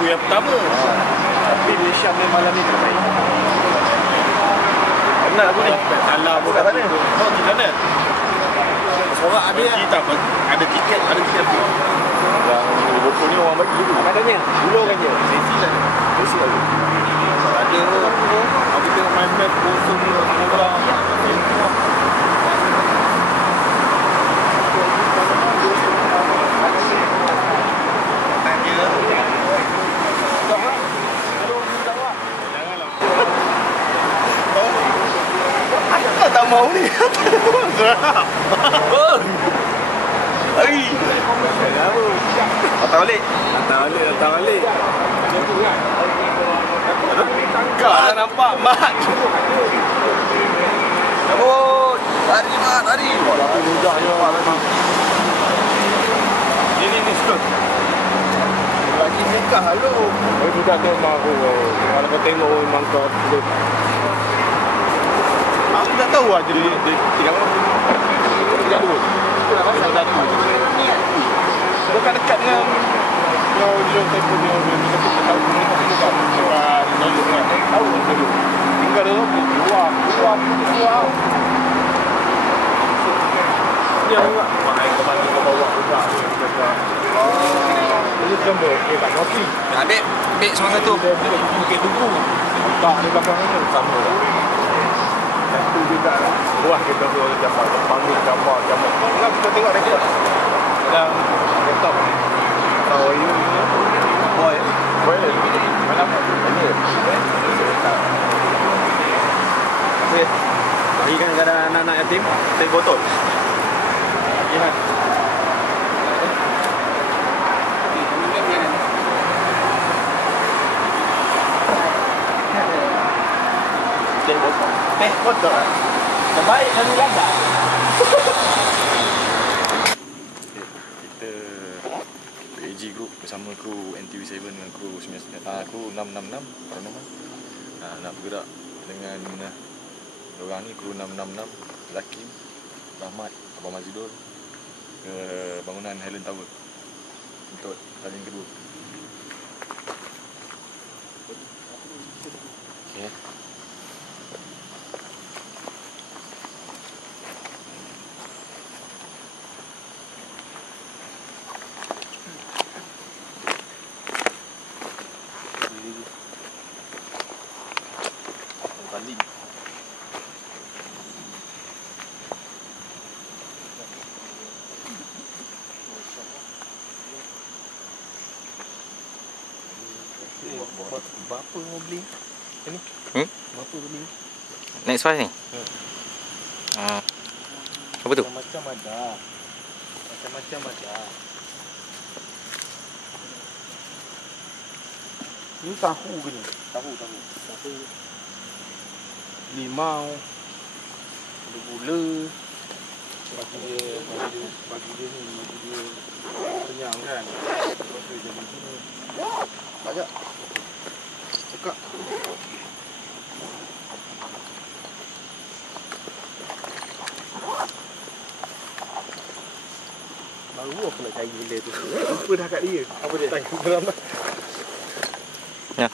aku yang pertama. Tapi Malaysia main malam ni terbaik. Penat aku ni. Alah aku kat sana. Oh, di sana. Seorang ada ya? Ada tiket, ada tiket. Yang 20 ni orang bagi dulu. Katanya, dulu kan je. Sesi lah. Sesi lah. Ada aku tengok main match kosong ni orang. Kau tak mau ni. Gerak. Hai. Datang balik. Datang balik. Kau dah nampak mat. Cabut. Lari mat, lari. Mudahnya mat lagi. Ni slot. Lagi nikah lu. Oh, sudah tu mak aku. Kalau kau tengok memang kau boleh. Aku tak tahu lah jadi tidak apa. Tidak tahu. Tidak tahu. Dekat-dekat dengan kau dia tempoh dia kita tahu ni kan orang ni kan tahu dulu. Tinggal dulu keluar. Dia enggak main ke mana ke bawah juga ni kita. Ini gambar okey tak kopi. Ambil semua satu. Bukit Tugu. Tak di belakang ni sama lah. Satu juga lah. Buah kita tu dapat panggil gambar jamak. Ingat kita tengok rekod dalam laptop ni. Tahu you ni? Boy. Mana apa? Ini. Okey. Hari kan ada anak-anak yatim, take botol. Ya. Botol. Terbaik dari Landa. Kita AG Group bersama kru NTV7 dengan kru 666 Paranormal. Nak bergerak dengan orang ni kru 666 Zakim, Rahmat, Abang Mazidul ke bangunan Highland Tower untuk kali yang kedua. Okay. Berapa mau beli? Ini? Berapa beli? Next file ni? Apa tu? Macam-macam ada. Macam-macam ada. Ini tahu ke ni? Tahu. Limau. Ada gula. Bagi dia kenyang kan. Lepas tu jadi gini. Banyak. Buka. Baru aku nak cari benda tu. Lupa dah kat dia. Apa dia? Tanya berapa. Ya.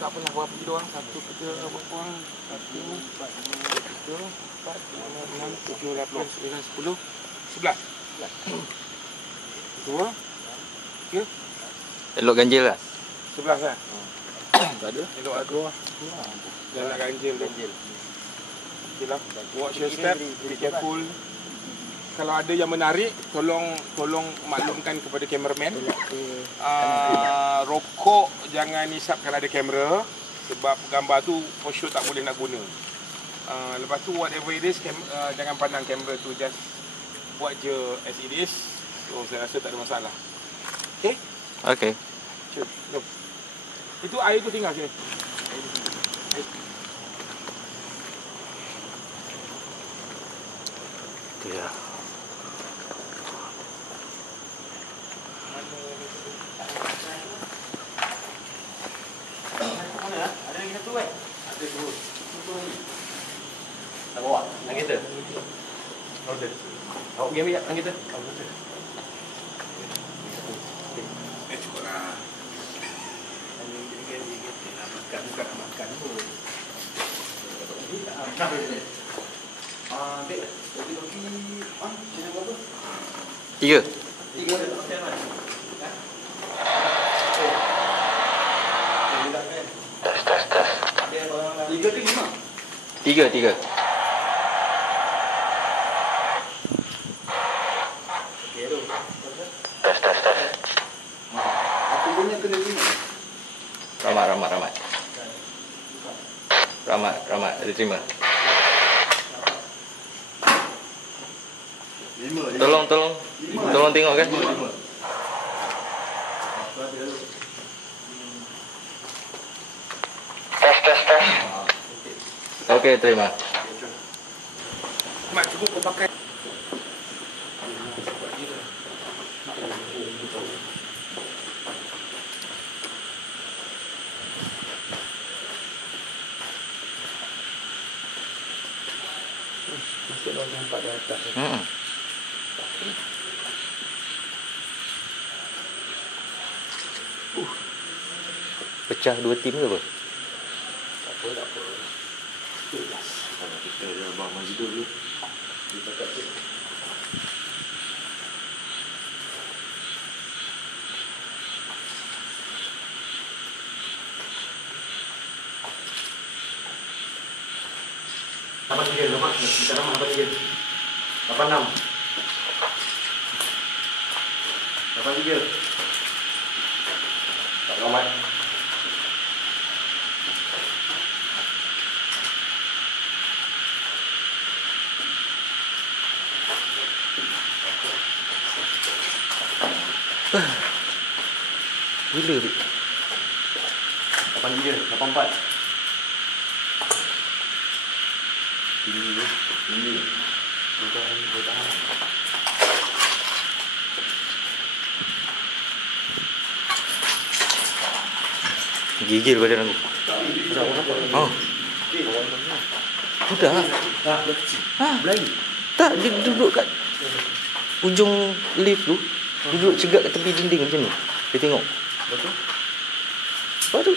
Tak pernah berapa kita orang. 1, 2, 3, berapa orang? 1, 4, 5, 6, 7, 8, 9, 10, 11. 2, 3. Elok ganjil lah. 11 lah. Tak ada. Elok ada. Dah nak ganjil. Okay lah. Watch your step. Be careful. Kalau ada yang menarik, tolong maklumkan kepada kameraman. Rokok jangan isap kalau ada kamera. Sebab gambar tu for sure tak boleh nak guna. Lepas tu whatever it is, jangan pandang kamera tu. Just buat je as it is. So saya rasa tak ada masalah. Okay? Okay. Jom. Itu air tu tinggal sini. Tu ya. Ada lagi satu kan? Ada dua. Tak bawa? Nak kereta? Order. Awak pergi ambil jap kita. Cukup lah. Bukan makan pun. Tiga. Tiga ke lima? Tiga. Aku punya kena lima. Ramat. Ada terima. Lima. Tolong tengok kan. Okey, terima. Mak cukup kau pakai. Masih orang nampak di atas. Pecah dua tim ke apa? Tak apa. Jelas. Kalau kita ada Abang Mazidul dulu. Kita kat sini. Apa tiga, lepas sekarang apa tiga? 86. 83. Tak ramai. Gila tu. 83, 84. Tinggi. Bertahan. Gigil badan aku. Oh. Budak. Belai. Tak, dia duduk kat ujung lift tu. Dia duduk cegak kat tepi dinding macam ni. Dia tengok. Lepas tu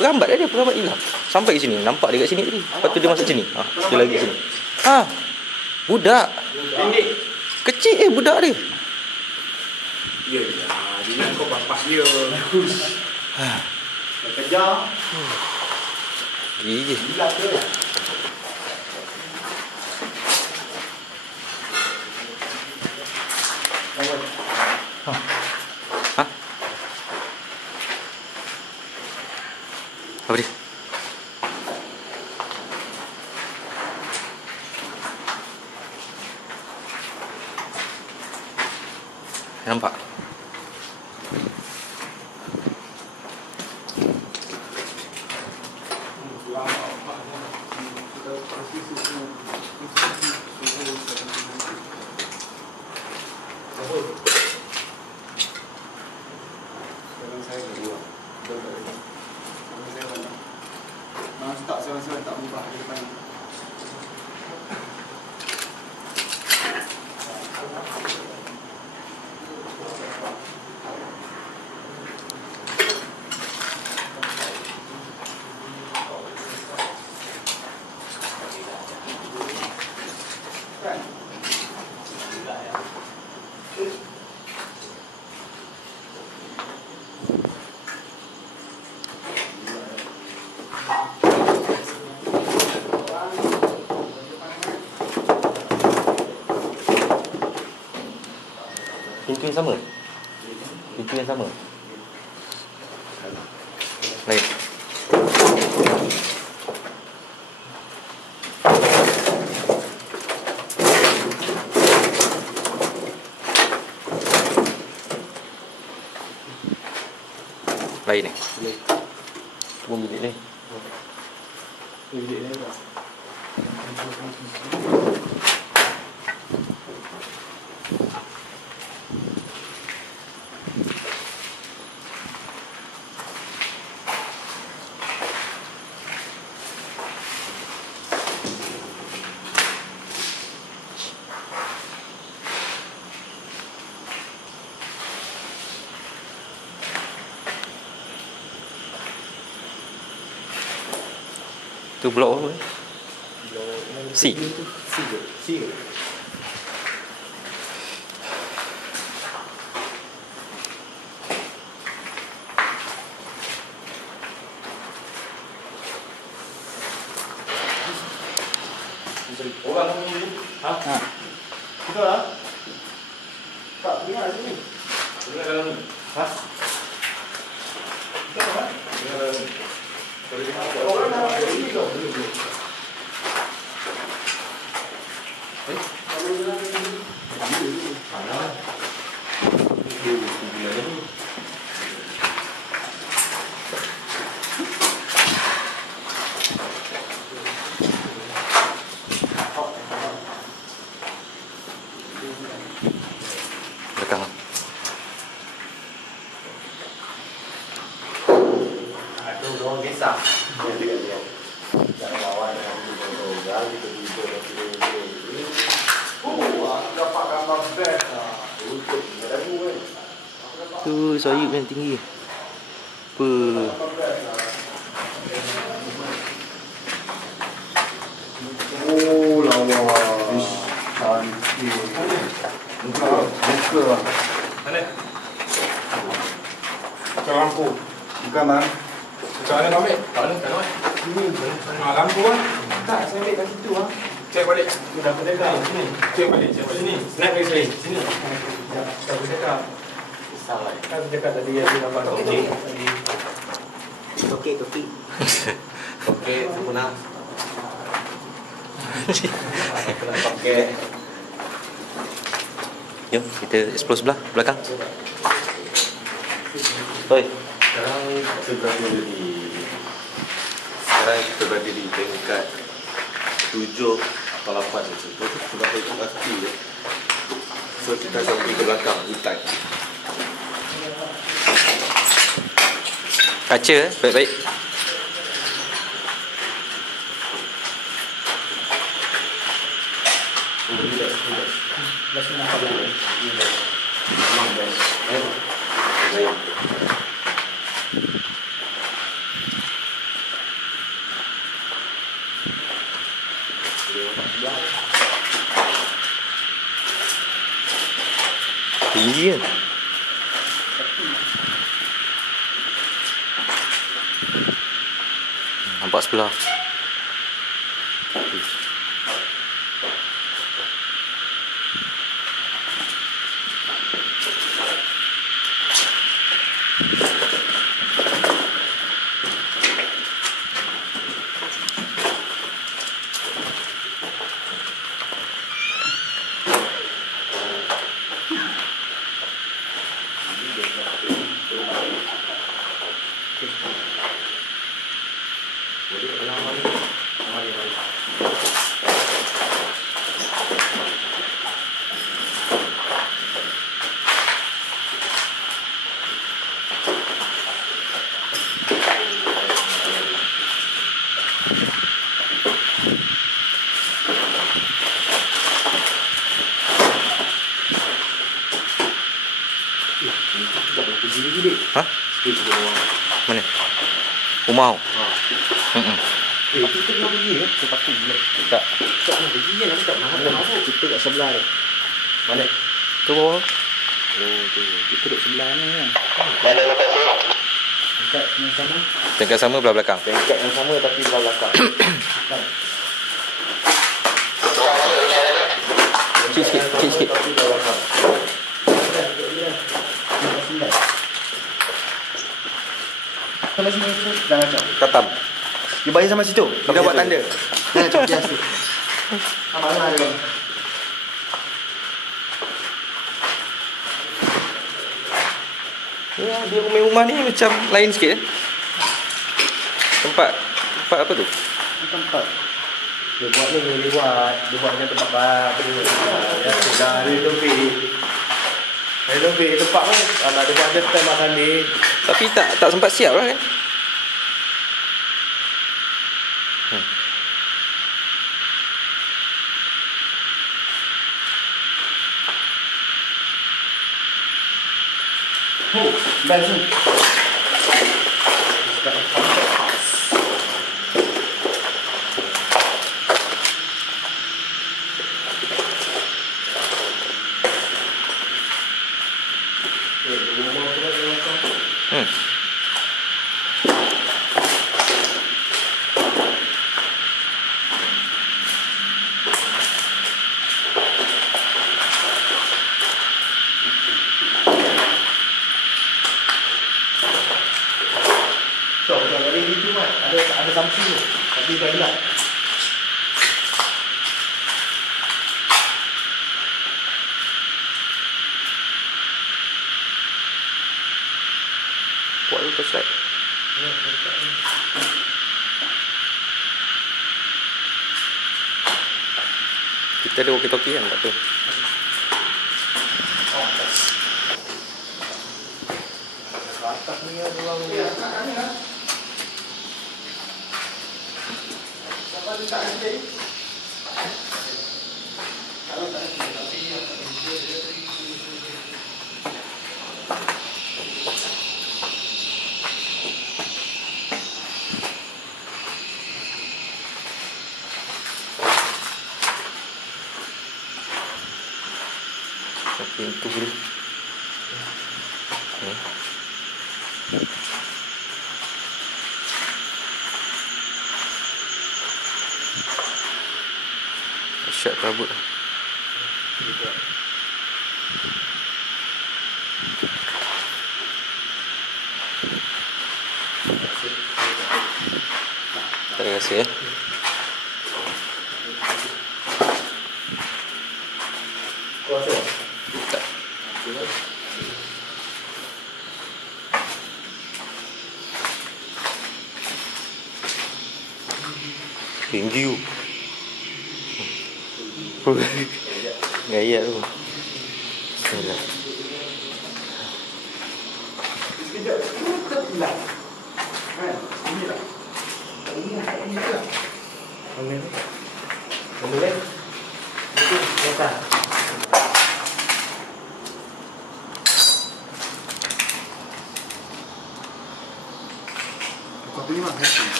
perambat dia hilang. Sampai ke sini. Nampak dia kat sini tadi. Lepas tu dia masuk sini. Dia lagi sini. Budak. Kecil budak dia. Ya, dia kau bapak dia. Kejar. Gigil. Gila ke? Apa dia? Nampak? Seorang-seorang tak berubah di depan. Pintu yang sama? Pintu yang sama? Lain. Lain ni. Semua bilik ni. Bilik ni tak. Tu blok apa ni? C. C. Orang ni. Ha? Betul lah. Tak dengar sini. Dengar dalam ni. Ha? Dengar dalam ni. Orang dah pergi ke? Belakang. Itu orang kisah. Dia dekat dia. Jangan lawan dengan orang kita tidur dapat gambar best lah. Untuk ada kan. Tu soyib yang tinggi. Apa? Oh lawa. Cantik. Muka lah. Mana? Macam lampu. Bukan bang. Macam mana kau ambil? Tak ada, tak ada. Lampu kan? Tak, saya ambil kat situ ah. Cek balik. Dah berdekat sini. Cek balik. Sini. Snap lagi sekali. Sini. Dah berdekat. Salah. Kan dekat tadi yang dia nampak okey. Okey. Okey, sempurna. Okey. Jom kita explore sebelah belakang. Oi. Sekarang kita berada di peringkat 7 atau 8 macam tu. Sudah itu pasti ya. So kita akan pergi ke belakang hutan. Kaca baik-baik. Tinggi kan? Nampak sebelah. Ha? Mana? Rumah kau? Kita nak pergi ke? Kita takut pula. Tak. Tak nak pergi kan? Aku tak nak kita kat sebelah ni. Mana? Tu bawah. Oh tu. Kita duduk sebelah ni kan. Dekat yang sama. Tingkat sama belah belakang. Dekat yang sama tapi belah belakang. Sikit. Tapi belah belakang. Sampai sini jangan macam. Katam. Dia bayar sama situ. Dia buat tanda. Jangan macam biasa. Sama lah dia. Ya, dia rumah ni macam lain sikit. Tempat apa tu? Tempat. Dia buat ni, dia buat macam tempat apa tu. Ya, sudah ada topik. Ada topik tempat kan. Kalau dia buat macam time makan ni. Tapi tak sempat siap lah kan. Oh, best ni. Dari itu kan ada something tu. Tapi dah hilang. Buat lu terslide. Kita ada walkie-talkie kan tak tu? Atas ni ada orang. Pintu ni. Ni. Shut kabut. Terima kasih. Kuasa. Tak. Tinggi tu. Gaya tu. Bismillah. Sekejap. Hilang. Kan? Inilah. Inilah. Ambil. Ambil. Itu datang.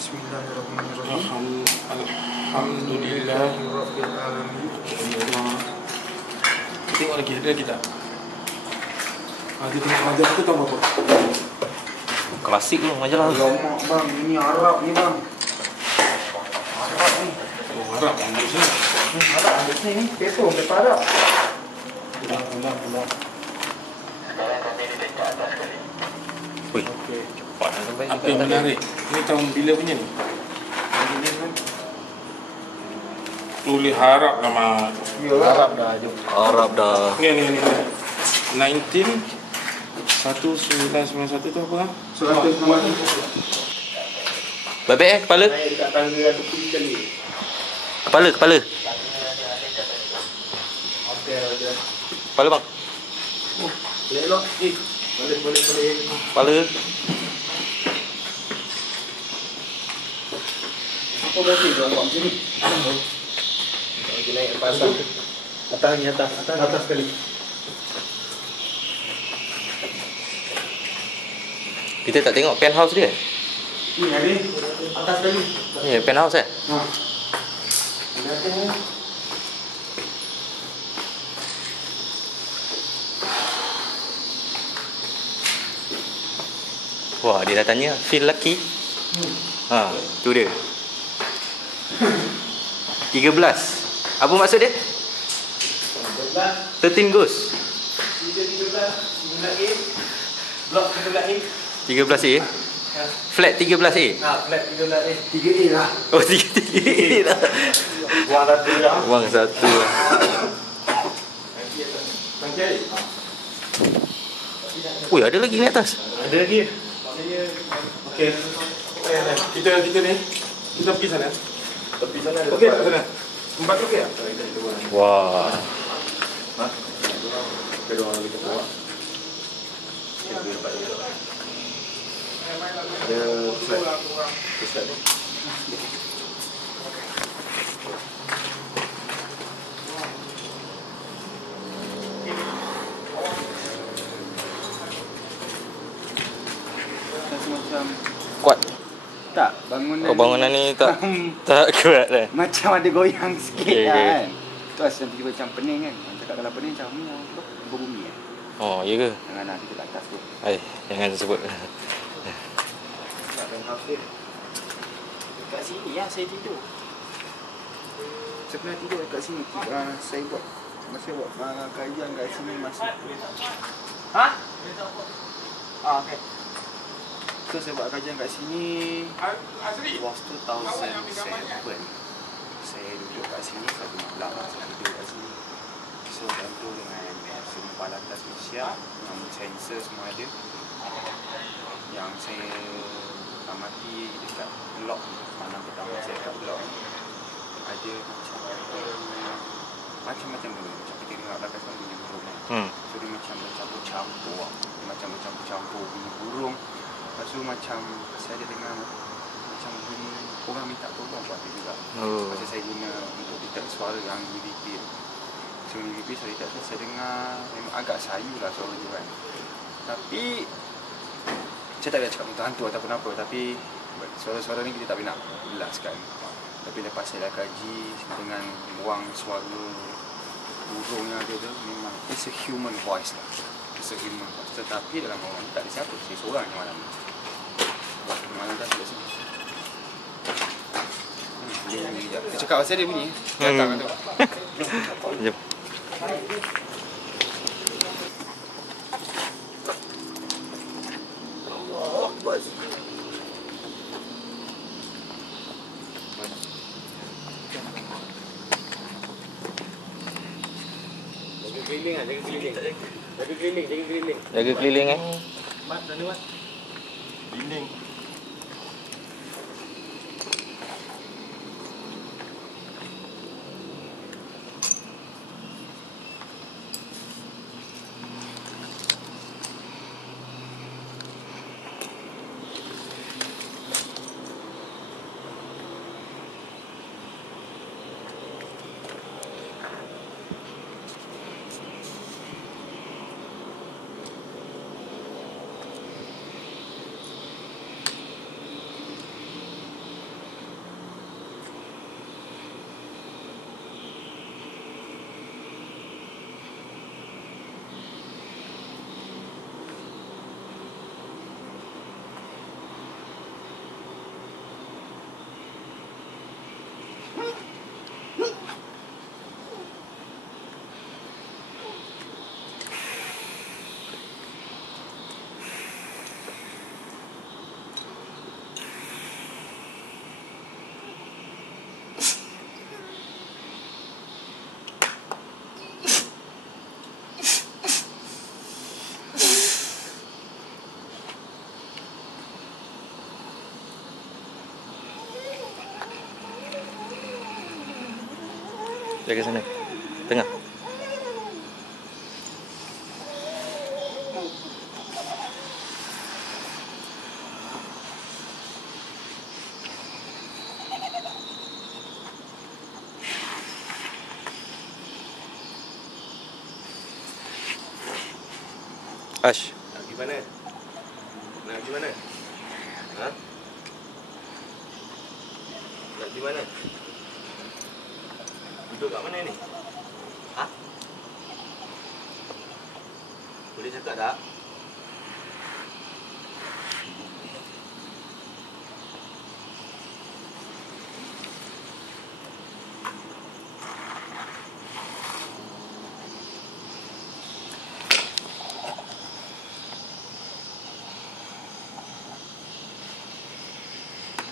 Bismillahirrahmanirrahim. Alhamdulillah. Rabbil alamin. Tengok lagi ada lagi tak? Dia tengok majalah tu tahu apa? Klasik tu majalah tu. Alamak bang, ini Arab ni bang. Arab ni. Oh, harap ambil sini. Arab ambil sini ni. Paper Arab. Pulang. Ui, Okey. cepat sampai Apa yang menarik? Ini tahun bila punya ni? Ini kan. Tulis harap nama. Arab dah jom. Arab dah. Ni. 1991 tu apa? Surat Al-Fatihah. Babek kepala? Naik dekat tangga tepi sekali. Kepala. Okey aja. Kepala bang. Boleh lock. Boleh. Kepala. Apa berarti tu awak macam ni? Kita naik lepas atas. Atas sekali. Kita tak tengok penthouse dia. Ni ada. Atas sekali. Ni penthouse eh? Ha. Ada tu. Wah, dia dah tanya feel lucky. Ha, tu dia. 13. Apa maksud dia? 13 ghost. 13A. Blok 13A. 13A. Flat 13A. Ha, flat 13A. 3A lah. Oh, 3A dah. Buang satu dah. Buang satu lah. Nanti ada. Ui, ada lagi ni atas. Ada lagi. Okey. Kita ni. Kita pergi sana. Tepi sana ada. Okey tak sana? Tempat tu okey tak? Wah. Kedua orang lebih ketua. Ada slide ni. Macam Kuat. tak bangunan. Oh, bangunan ni tak kuat dah. Macam ada goyang sikit Okey, lah okey. kan. Tu asal tiba macam pening kan. Orang cakap kalau pening macam ni apa? Berbumi kan. Oh, ya ke? Jangan nak kita kat atas tu. Jangan sebut. Tak penthouse dia. Dekat sini lah saya tidur. Saya pernah tidur dekat sini. Saya buat kajian kat sini masih. Ha? Ah, okey. So saya buat kajian kat sini was 2007. Saya duduk kat sini satu malam saya duduk kat sini. So tentu dengan semua peralatan spesial, nama sensor semua ada. Yang saya amati dekat blok malam pertama saya kat blok ni ada macam-macam benda. Macam kita dengar belakang kan bunyi burung. So dia macam bercampur-campur. Macam bercampur-campur bunyi burung. Lepas tu macam saya ada dengar macam bunyi orang minta tolong pun ada juga. Macam saya guna untuk detect suara yang UDP. So UDP saya detect tu saya dengar memang agak sayu lah suara tu kan. Tapi saya tak boleh cakap untuk hantu ataupun apa. Tapi suara-suara ni kita tak boleh nak jelaskan. Tapi lepas saya dah kaji dengan ruang suara burung yang ada tu, memang it's a human voice lah. It's a human voice. Tetapi dalam orang ni tak ada siapa. Saya seorang yang malam ni. Malam dah sudah sini. Dia cakap pasal dia bunyi. Datang tu. Jom. Jaga keliling lah, jaga keliling. Jaga keliling, jaga keliling. Jaga keliling Mat, dah ni Mat. Dinding. Jaga sana. Tengah. Ash. Nak pergi mana? Nak pergi mana? Ha? Nak pergi mana? Duduk kat mana ni? Ha? Boleh cakap tak?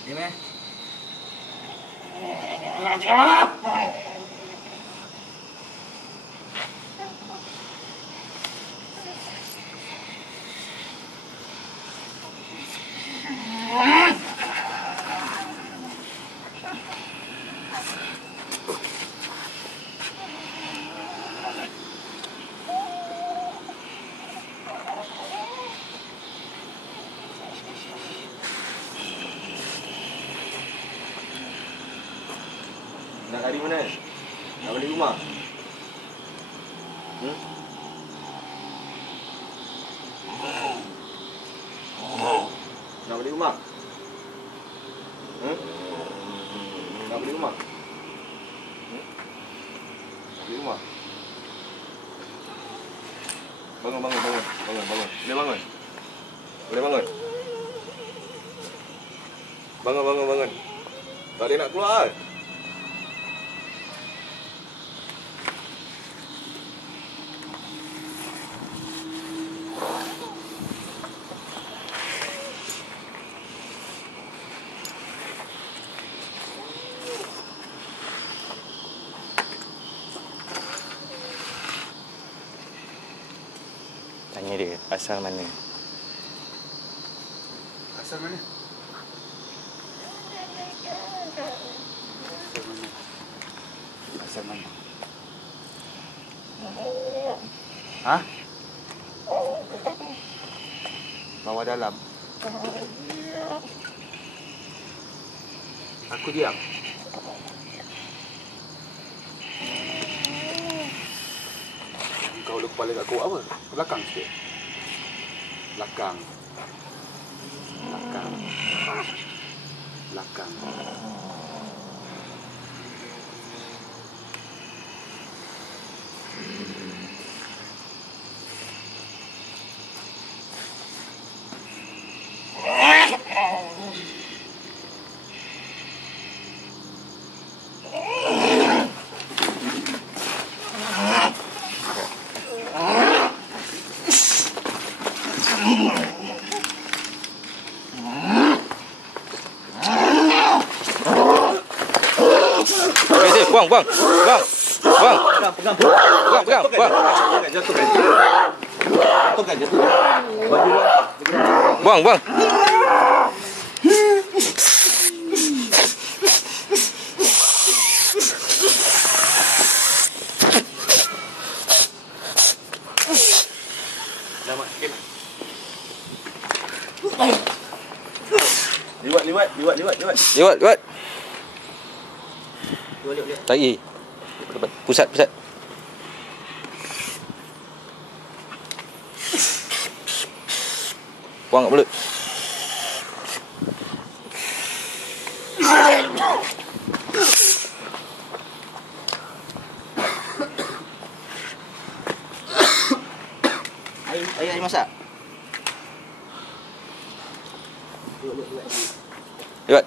Ni meh. Nak lari mana? Nak balik rumah? Nak balik rumah? Nak balik rumah? Nak balik rumah? Bangun. Boleh bangun? Boleh bangun? Bangun. Tak ada nak keluar kan? Asal mana? Asal mana? Asal mana? Hah? Bawah dalam. Aku diam. Kau lu kepala kat kau apa? Belakang sikit. Belakang. Belakang. Belakang. Okey, buang. Pegang. Jatuhkan. Buang. Selamat sikit. Liwat. Tarik. Pusat. Buang kat mulut. Air masak. Liwat.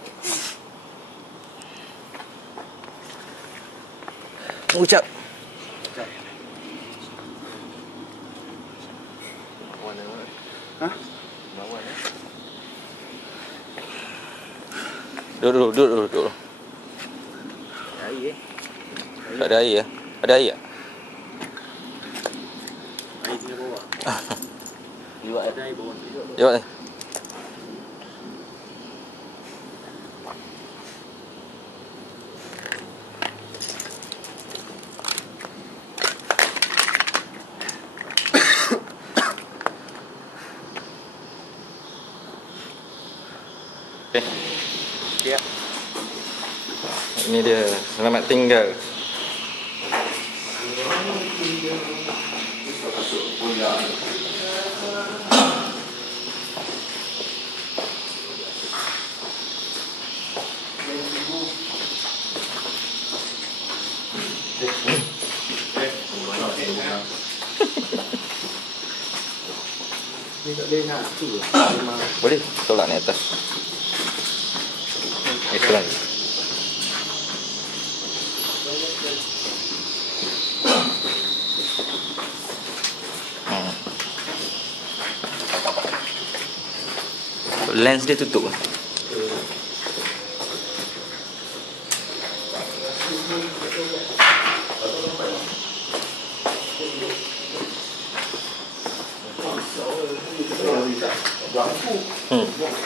Ucap. Hah? Duduk. Air Tak ada air ya? Ada air tak? Air tinggal bawah. Liwat Ada air bawah. Liwat ni. Okay. Siap. Ini dia, selamat tinggal. Boleh tolak ni atas. Itu lagi. Lens dia tutup.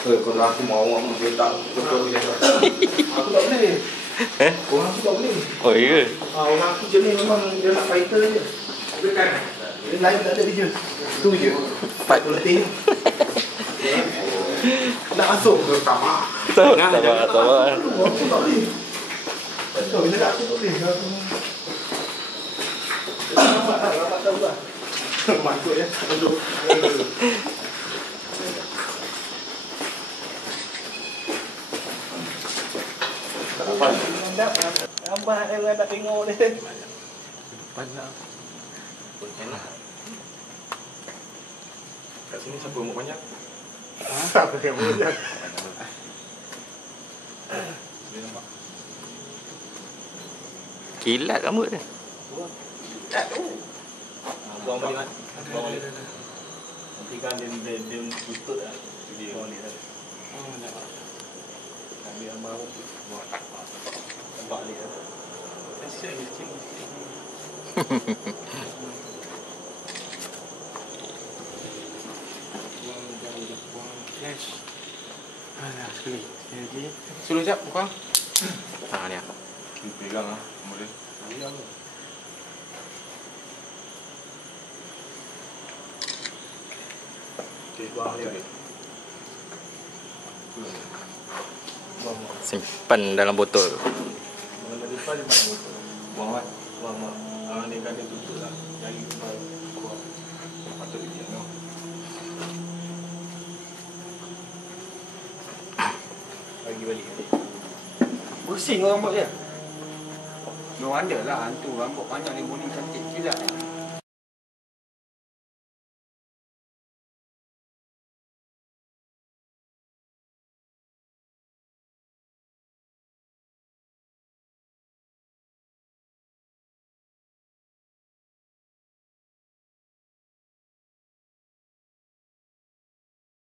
Kalau aku mau dia tak betul dia. Aku tak boleh. Orang aku tak boleh. Oh iya. Orang aku jenis memang dia nak fighter je. Bukan. Dia lain tak ada dia. Tu je. Fight. Letih. Nak masuk ke kamar. Sabar. Aku tak boleh. Betul, bila aku tak boleh. Nampak tak pula. Masuk ya. Masuk. Nampak orang tak tengok dia. Depan lah. Enak. Kat sini siapa rambut panjang? Apa yang boleh? Kilat rambut dia. Buang balik kan? Buang balik. Nanti kan dia tutup lah. Dia buang balik. Ambil gambar tu. Buang balik. Asyik kecil. Alah, sekali. Sekali lagi. Suruh jap, buka. Ha ni. Kena pegang lah. Boleh. Pegang tu. Okay. Buang dia. Simpan dalam botol. Mana depan di mana botol? Buang mat. Buang mak. Ni kan dia tutup lah. Jari depan kuat. Patut dia diam. Bagi balik. Pusing orang rambut dia. No wonder lah hantu rambut panjang dia bunyi cantik kilat.